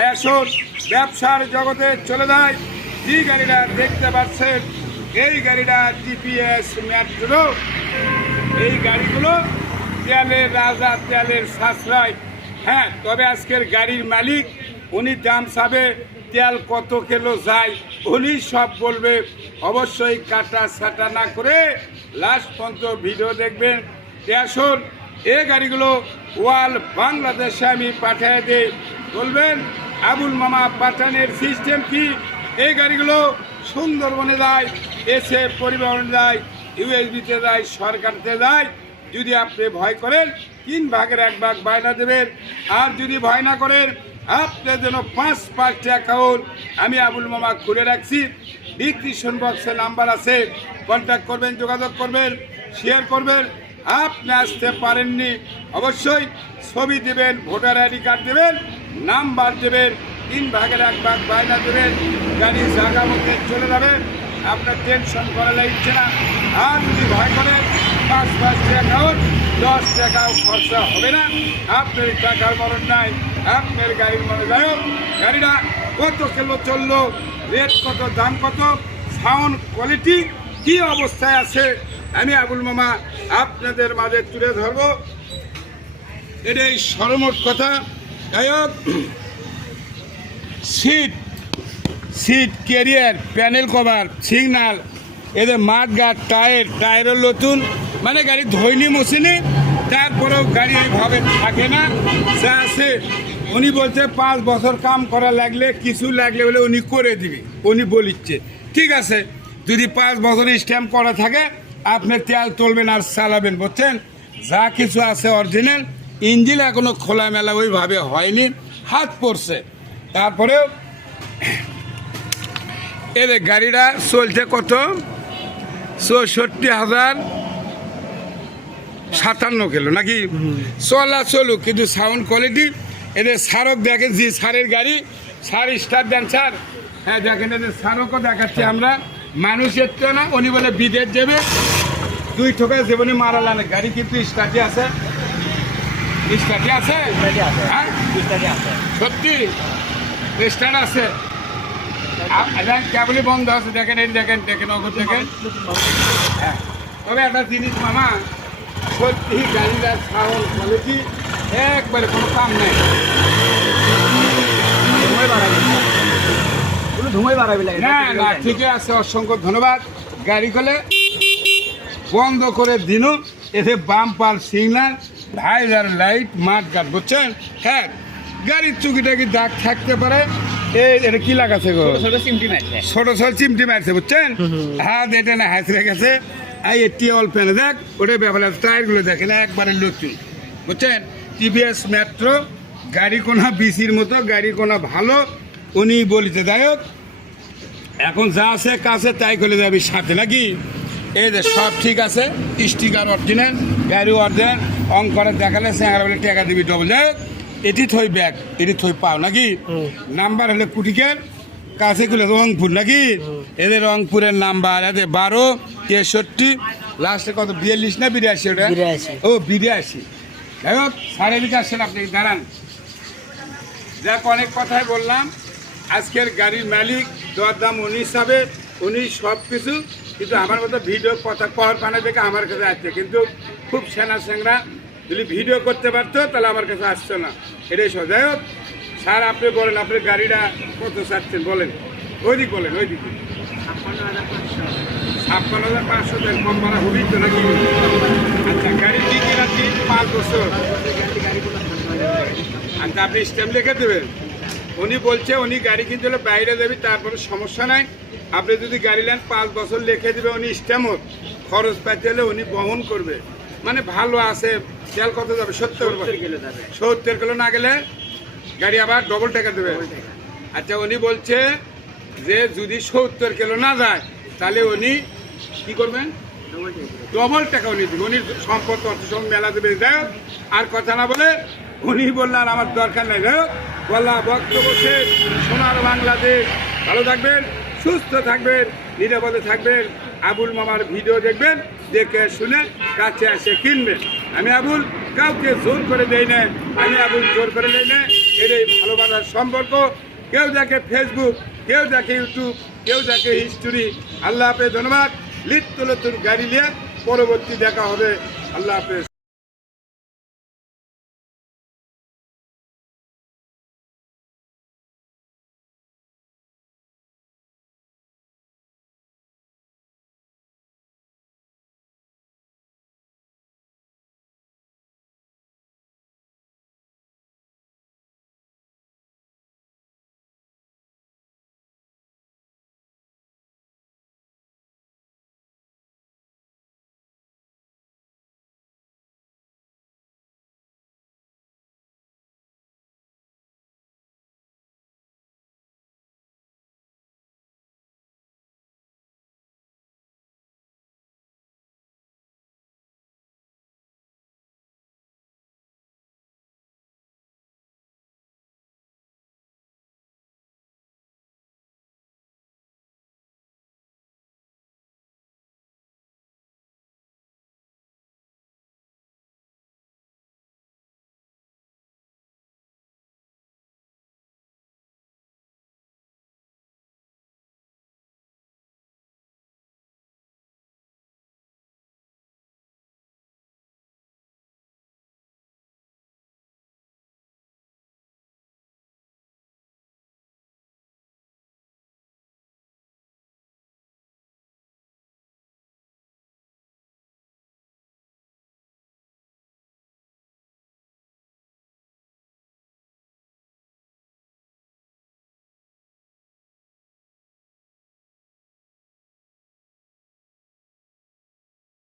আসুন ব্যবসার জগতে চলে যায়। যে গাড়িটা দেখতে পাচ্ছেন, এই গাড়িটা টিপিএস মেট্রো এই গাড়িগুলো তেলের রাজা, তেলের সাশ্রয়। হ্যাঁ তবে আজকের গাড়ির মালিক, উনি দাম চাবে তেল কত কিলো যায়, উনি সব বলবে। অবশ্যই কাটা ছাটা না করে লাস্ট পর্যন্ত ভিডিও দেখবেন। এ আসুন এই গাড়িগুলো ওয়াল বাংলাদেশে আমি পাঠিয়ে দিই। বলবেন আবুল মামা পাঠানের সিস্টেম কি? এই গাড়িগুলো সুন্দরবনে যায়, এসে পরিবহনে যায় ইউএসবিতে যায়, সরকারতে যায়। যদি আপনি ভয় করেন, তিন ভাগের এক ভাগ বায়না দেবেন। আর যদি ভয় না করেন আপনার জন্য পাঁচ পাঁচটি অ্যাকাউন্ট আমি আবুল মামা খুলে রাখছি। ডিসক্রিপশন বক্সে নাম্বার আছে কন্ট্যাক্ট করবেন, যোগাযোগ করবেন শেয়ার করবেন। আপনি আসতে পারেননি, অবশ্যই ছবি দেবেন ভোটার আইডি কার্ড দেবেন। নাম্বার দেবেন, তিন ভাগের এক ভাগ বায়না দেবেন, গাড়ি জায়গা মধ্যে চলে যাবেন আপনার টেনশন করা লাগছে না। আর যদি ভয় করে, পাঁচ পাঁচ টাকাও, দশ টাকাও খরচা হবে না। আপনার টাকার মরণ নাই, আপনার গাড়ির মনে হোক, গাড়িটা কত কিলো চলল রেট কত, দাম কত সাউন্ড কোয়ালিটি কি অবস্থায় আছে, আমি আবুল মামা আপনাদের মাঝে তুলে ধরবো। এটাই সরমোট কথা। Seat seat, carrier, panel cover, signal, এদের মাঠ গার্ড টায়ার, টায়ারের নতুন মানে গাড়ি ধৈনি মশিনি, তারপরেও গাড়ি এইভাবে থাকে না। সে আছে, উনি বলছে, পাঁচ বছর কাম করা লাগলে, কিছু লাগলে বলে উনি করে দিবে, উনি বলিচ্ছে। ঠিক আছে, যদি পাঁচ বছর স্ট্যাম্প করা থাকে, আপনি তেল তুলবেন আর চালাবেন, বুঝছেন? যা কিছু আছে অরিজিনাল ইঞ্জিন এখনও খোলামেলা ওইভাবে হয়নি হাত পড়ছে। তারপরেও এদের গাড়িটা চলছে কত? চৌষট্টি হাজার সাতান্ন কিলো নাকি? চলা চলুক কিন্তু সাউন্ড কোয়ালিটি এদের সারক দেখেন যে সারের গাড়ি সার স্টার দেন স্যার হ্যাঁ দেখেন এদের সারকও দেখাচ্ছি আমরা। মানুষের তো না উনি বলে বিদেশ যাবে। দুই ঠোকা জীবনে মারালান গাড়ি কিন্তু স্টার্টে আছে। স্টার্টে আছে? হ্যাঁ? সত্যি? স্টার্ট আছে। কেবলই বন্ধ আছে দেখেন এই দেখেন দেখেন অগর দেখেন। হ্যাঁ। তবে একটা জিনিস মামা সত্যি গাড়িটার সাউন্ড কোয়ালিটি একবারে কোনো কাম নেই। ধুমাই বাড়াবি। কোনো ধুমাই বাড়াবি লাগে না না ঠিকই আছে অসংখ্য ধন্যবাদ। গাড়ি করলে বন্ধ করে দিন। এতে বাম্পার সিগনাল ভাইজার লাইট মাঠ গাট বুঝছেন? হ্যাঁ গাড়ির চুকিটাকি দাগ থাকতে পারে? এটা কি লাগাছে গো? ছোট ছোট ছোট চিমটি মারছে বুঝছেন? হাত এটা না হাসরে গেছে। এই এটি অল্প এনে দেখ ওটা ব্যাপারে টায়ারগুলো দেখেন একবারে লক্ষ্মী বুঝছেন? টিভিএস মেট্রো গাড়ি কোনা বিসির মতো গাড়ি কোনা ভালো উনি বলিতে হোক এখন যা আছে কাছে তাই করে যাবি সাথে নাকি? এই যে সব ঠিক আছে স্টিকার অরিজিনাল গাড়ি অরিজিনাল অঙ্ক করে দেখালে স্যাংরা বলে টাকা দিবি ডবল এটি থই ব্যাগ এটি থই পাও নাকি? নাম্বার হলে কুটিকের কাছে গুলো রংপুর নাকি? এদের রংপুরের নাম্বার এদের বারো তেষট্টি লাস্টে কত? বিয়াল্লিশ না বিরাশি ওটা? ও বিরাশি। যাই হোক সাড়ে বিকে আসছেন আপনি দাঁড়ান। যাক অনেক কথাই বললাম। আজকের গাড়ির মালিক দরদাম উনি হিসাবে উনি সব কিছু কিন্তু আমার মতো ভিডিও কথা কর পানে দেখে আমার কাছে আসছে কিন্তু খুব সেনা স্যাংরা যদি ভিডিও করতে পারতো, তাহলে আমার কাছে আসতো না। এটাই হোক, স্যার, আপনি বলেন, আপনি গাড়িটা কত চাচ্ছেন? বলেন। ওইদিক বলেন, ওইদিক। ছাপ্পান্ন হাজার পাঁচশো দেন, কম ভাড়া হবেই তো নাকি? আচ্ছা গাড়ি কি কিনাচ্ছি পাঁচ বছর। আচ্ছা আপনি স্ট্যাম্প লিখে দেবেন। উনি বলছে, উনি গাড়ি কিনতে হলে বাইরে দেবে তারপরে সমস্যা নাই। আপনি যদি গাড়ি নেন, পাঁচ বছর লিখে দেবে, উনি স্ট্যাম্প খরচ পাইতে হলে উনি বহন করবে। মানে ভালো আছে তেল কত যাবে? সত্তর সত্তর কিলো না গেলে গাড়ি আবার ডবল টাকা দেবে। আচ্ছা উনি বলছে যে যদি সত্তর কিলো না যায় তাহলে উনি কি করবেন? ডবল টাকা। উনি দিবে উনি সম্পদ অর্থ সঙ্গে মেলা দেবে। দেখ আর কথা না বলে উনি বললেন আমার দরকার নাই। দেখ বললাম বক্তব্য শেষ সোনার বাংলাদেশ। ভালো থাকবেন সুস্থ থাকবেন নিরাপদে থাকবেন। আবুল মামার ভিডিও দেখবেন। দেখে শুনে কাছে এসে কিনবে। আমি আবুল কাউকে জোর করে দেই না আমি আবুল জোর করে দেই না এই ভালোবাসার সম্পর্ক। কেউ দেখে ফেসবুক কেউ দেখে ইউটিউব কেউ দেখে হিস্টোরি আল্লাহ হাফেজ, ধন্যবাদ। লিপ্ত নতুন গাড়ি নিয়ে পরবর্তী দেখা হবে। আল্লাহ হাফেজ।